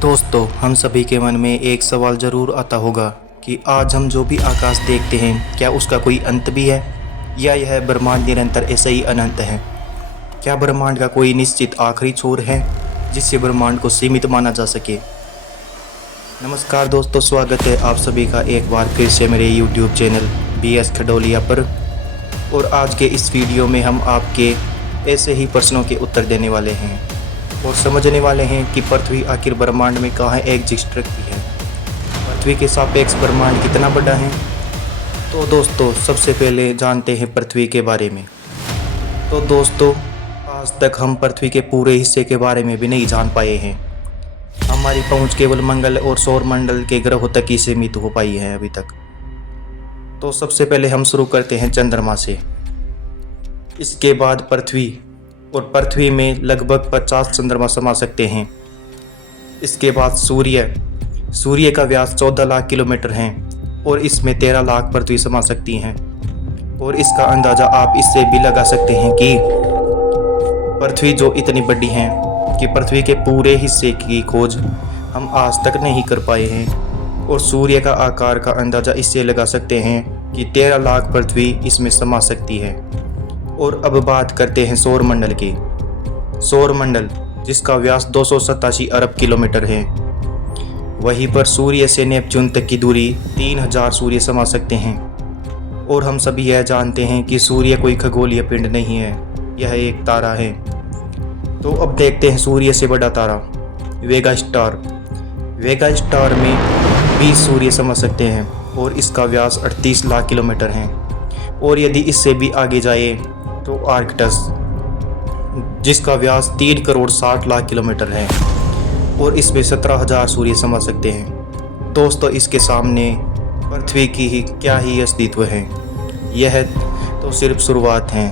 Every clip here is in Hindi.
दोस्तों, हम सभी के मन में एक सवाल ज़रूर आता होगा कि आज हम जो भी आकाश देखते हैं, क्या उसका कोई अंत भी है या यह ब्रह्मांड निरंतर ऐसे ही अनंत है। क्या ब्रह्मांड का कोई निश्चित आखिरी छोर है जिससे ब्रह्मांड को सीमित माना जा सके। नमस्कार दोस्तों, स्वागत है आप सभी का एक बार फिर से मेरे YouTube चैनल BS खडोलिया पर। और आज के इस वीडियो में हम आपके ऐसे ही प्रश्नों के उत्तर देने वाले हैं और समझने वाले हैं कि पृथ्वी आखिर ब्रह्मांड में कहाँ एग्जिस्ट करती है। पृथ्वी के सापेक्ष ब्रह्मांड कितना बड़ा है। तो दोस्तों, सबसे पहले जानते हैं पृथ्वी के बारे में। तो दोस्तों, आज तक हम पृथ्वी के पूरे हिस्से के बारे में भी नहीं जान पाए हैं। हमारी पहुंच केवल मंगल और सौरमंडल के ग्रहों तक ही सीमित हो पाई है अभी तक। तो सबसे पहले हम शुरू करते हैं चंद्रमा से, इसके बाद पृथ्वी, और पृथ्वी में लगभग 50 चंद्रमा समा सकते हैं। इसके बाद सूर्य का व्यास 14 लाख किलोमीटर है और इसमें 13 लाख पृथ्वी समा सकती हैं। और इसका अंदाज़ा आप इससे भी लगा सकते हैं कि पृथ्वी जो इतनी बड़ी है कि पृथ्वी के पूरे हिस्से की खोज हम आज तक नहीं कर पाए हैं। और सूर्य का आकार का अंदाज़ा इससे लगा सकते हैं कि 13 लाख पृथ्वी इसमें समा सकती है। और अब बात करते हैं सौरमंडल की। सौरमंडल जिसका व्यास 287 अरब किलोमीटर है, वहीं पर सूर्य से नेपच्यून तक की दूरी 3000 सूर्य समा सकते हैं। और हम सभी यह जानते हैं कि सूर्य कोई खगोलीय पिंड नहीं है, यह एक तारा है। तो अब देखते हैं सूर्य से बड़ा तारा वेगा स्टार। वेगा स्टार में 20 सूर्य समा सकते हैं और इसका व्यास 38 लाख किलोमीटर है। और यदि इससे भी आगे जाए तो आर्कटस जिसका व्यास 3 करोड़ 60 लाख किलोमीटर है और इसमें 17,000 सूर्य समा सकते हैं। दोस्तों, इसके सामने पृथ्वी की ही क्या ही अस्तित्व है, यह तो सिर्फ शुरुआत है।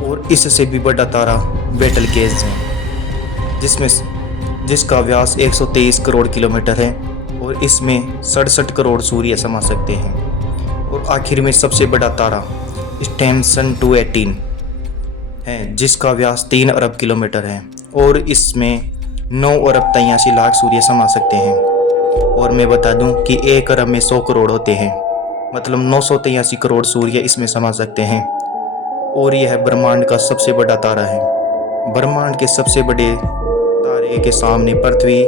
और इससे भी बड़ा तारा बेटलगेज है जिसका व्यास 123 करोड़ किलोमीटर है और इसमें 67 करोड़ सूर्य समा सकते हैं। और आखिर में सबसे बड़ा तारा स्टेनसन 218 है जिसका व्यास 3 अरब किलोमीटर है और इसमें 9 अरब 83 लाख सूर्य समा सकते हैं। और मैं बता दूं कि 1 अरब में 100 करोड़ होते हैं, मतलब 983 करोड़ सूर्य इसमें समा सकते हैं। और यह ब्रह्मांड का सबसे बड़ा तारा है। ब्रह्मांड के सबसे बड़े तारे के सामने पृथ्वी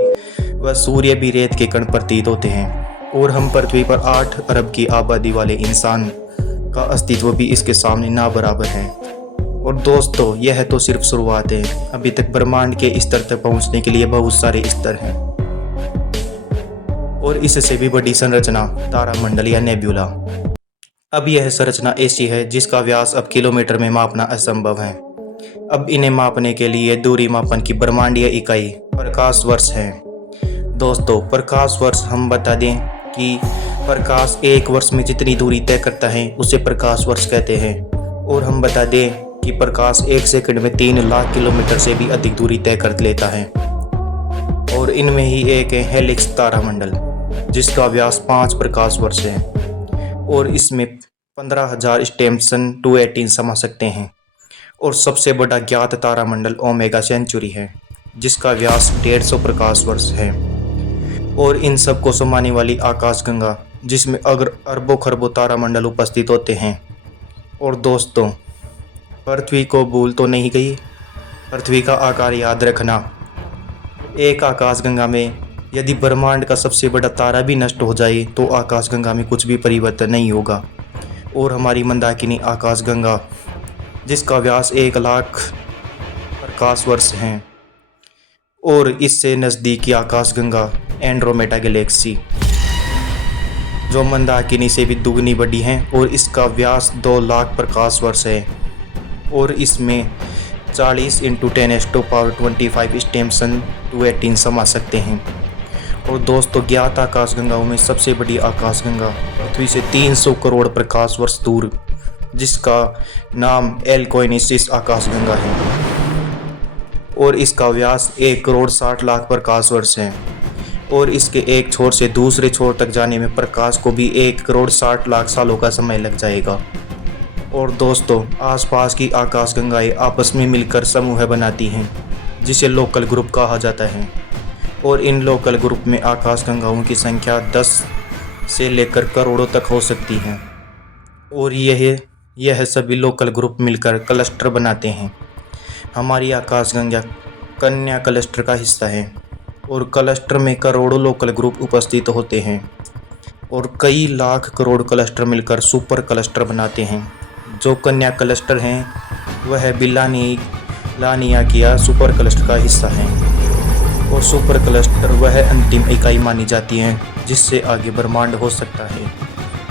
व सूर्य भी रेत के कण प्रतीत होते हैं। और हम पृथ्वी पर 8 अरब की आबादी वाले इंसान का अस्तित्व भी इसके सामने ना बराबर है। और दोस्तों, यह तो सिर्फ शुरुआत है, अभी तक ब्रह्मांड के स्तर तक पहुंचने के लिए बहुत सारे स्तर हैं। और इससे भी बड़ी संरचना तारामंडल या नेब्यूला। अब यह संरचना ऐसी है जिसका व्यास अब किलोमीटर में मापना असंभव है। अब इन्हें मापने के लिए दूरी मापन की ब्रह्मांडीय इकाई प्रकाश वर्ष है। दोस्तों, प्रकाश वर्ष हम बता दें कि प्रकाश एक वर्ष में जितनी दूरी तय करता है उसे प्रकाश वर्ष कहते हैं। और हम बता दें कि प्रकाश 1 सेकंड में 3 लाख किलोमीटर से भी अधिक दूरी तय कर लेता है। और इनमें ही एक है हेलिक्स तारामंडल जिसका व्यास 5 प्रकाश वर्ष है और इसमें 15,000 स्टेनसन 218 समा सकते हैं। और सबसे बड़ा ज्ञात तारामंडल ओमेगा सेंचुरी है जिसका व्यास 150 प्रकाश वर्ष है। और इन सब को समाने वाली आकाशगंगा जिसमें अरबों खरबों तारामंडल उपस्थित होते हैं। और दोस्तों, पृथ्वी को भूल तो नहीं गई, पृथ्वी का आकार याद रखना। एक आकाशगंगा में यदि ब्रह्मांड का सबसे बड़ा तारा भी नष्ट हो जाए तो आकाशगंगा में कुछ भी परिवर्तन नहीं होगा। और हमारी मंदाकिनी आकाशगंगा जिसका व्यास 1 लाख प्रकाश वर्ष है और इससे नज़दीकी आकाशगंगा एंड्रोमेडा गैलेक्सी जो मंदाकिनी से भी दुगनी बड़ी है और इसका व्यास 2 लाख प्रकाश वर्ष है। और इसमें 40 × 10⁻25 स्टेनसन 218 समा सकते हैं। और दोस्तों, ज्ञात आकाशगंगाओं में सबसे बड़ी आकाशगंगा पृथ्वी से 300 करोड़ प्रकाश वर्ष दूर जिसका नाम एलकोइनिसिस आकाशगंगा है और इसका व्यास 1 करोड़ 60 लाख प्रकाश वर्ष है। और इसके एक छोर से दूसरे छोर तक जाने में प्रकाश को भी 1 करोड़ 60 लाख सालों का समय लग जाएगा। और दोस्तों, आसपास की आकाशगंगाएं आपस में मिलकर समूह बनाती हैं जिसे लोकल ग्रुप कहा जाता है। और इन लोकल ग्रुप में आकाशगंगाओं की संख्या 10 से लेकर करोड़ों तक हो सकती है। और यह सभी लोकल ग्रुप मिलकर क्लस्टर बनाते हैं। हमारी आकाशगंगा कन्या क्लस्टर का हिस्सा है और क्लस्टर में करोड़ों लोकल ग्रुप उपस्थित होते हैं और कई लाख करोड़ क्लस्टर मिलकर सुपर क्लस्टर बनाते हैं। जो कन्या क्लस्टर हैं वह बिलानिया सुपर क्लस्टर का हिस्सा है और सुपर क्लस्टर वह अंतिम इकाई मानी जाती है जिससे आगे ब्रह्मांड हो सकता है।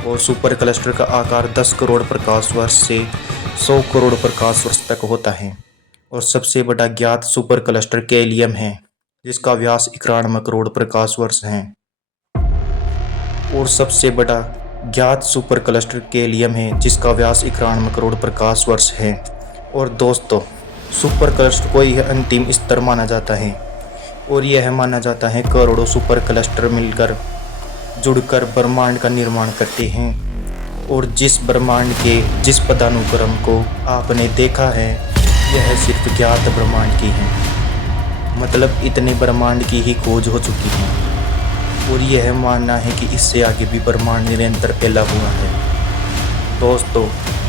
और सुपर क्लस्टर का आकार 10 करोड़ प्रकाश वर्ष से 100 करोड़ प्रकाश वर्ष तक होता है। और सबसे बड़ा ज्ञात सुपर क्लस्टर केलियम है जिसका व्यास 91 करोड़ प्रकाश वर्ष है। और सबसे बड़ा ज्ञात सुपर क्लस्टर केलियम है जिसका व्यास 91 करोड़ प्रकाश वर्ष है। और दोस्तों, सुपर क्लस्टर को यह अंतिम स्तर माना जाता है और यह माना जाता है करोड़ों सुपर क्लस्टर मिलकर जुड़कर ब्रह्मांड का निर्माण करते हैं। और जिस ब्रह्मांड के जिस पदानुक्रम को आपने देखा है यह सिर्फ ज्ञात ब्रह्मांड की है, मतलब इतने ब्रह्मांड की ही खोज हो चुकी है और यह मानना है कि इससे आगे भी ब्रह्मांड निरंतर फैला हुआ है। दोस्तों,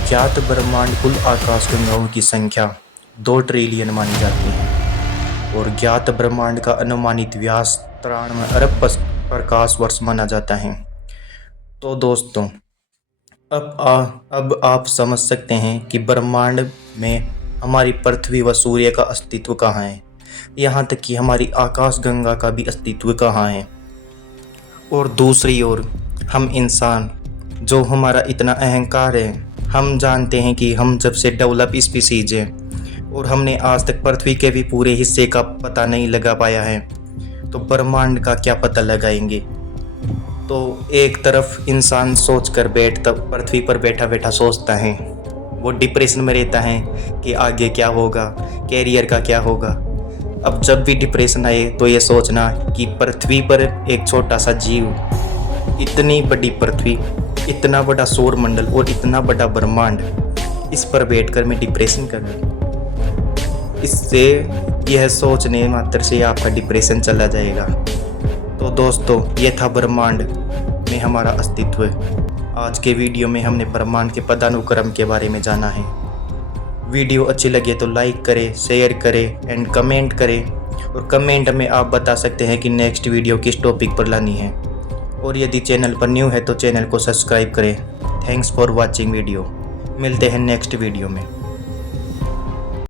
ज्ञात ब्रह्मांड कुल आकाशगंगाओं की संख्या 2 ट्रिलियन मानी जाती है और ज्ञात ब्रह्मांड का अनुमानित व्यास 93 अरब प्रकाश वर्ष माना जाता है। तो दोस्तों, अब आप समझ सकते हैं कि ब्रह्मांड में हमारी पृथ्वी व सूर्य का अस्तित्व कहाँ है, यहाँ तक कि हमारी आकाशगंगा का भी अस्तित्व कहाँ है। और दूसरी ओर हम इंसान, जो हमारा इतना अहंकार है, हम जानते हैं कि हम जब से डेवलप स्पीसीज हैं और हमने आज तक पृथ्वी के भी पूरे हिस्से का पता नहीं लगा पाया है, तो ब्रह्मांड का क्या पता लगाएंगे। तो एक तरफ इंसान सोच कर पृथ्वी पर बैठा बैठा सोचता है, वो डिप्रेशन में रहता है कि आगे क्या होगा, कैरियर का क्या होगा। अब जब भी डिप्रेशन आए तो ये सोचना कि पृथ्वी पर एक छोटा सा जीव, इतनी बड़ी पृथ्वी, इतना बड़ा सौर मंडल और इतना बड़ा ब्रह्मांड, इस पर बैठकर मैं डिप्रेशन कर रहा हूँ। इससे यह सोचने मात्र से आपका डिप्रेशन चला जाएगा। तो दोस्तों, ये था ब्रह्मांड में हमारा अस्तित्व। आज के वीडियो में हमने ब्रह्मांड के पदानुक्रम के बारे में जाना है। वीडियो अच्छी लगे तो लाइक करें, शेयर करें एंड कमेंट करें। और कमेंट में आप बता सकते हैं कि नेक्स्ट वीडियो किस टॉपिक पर लानी है। और यदि चैनल पर न्यू है तो चैनल को सब्सक्राइब करें। Thanks for watching video. मिलते हैं नेक्स्ट वीडियो में।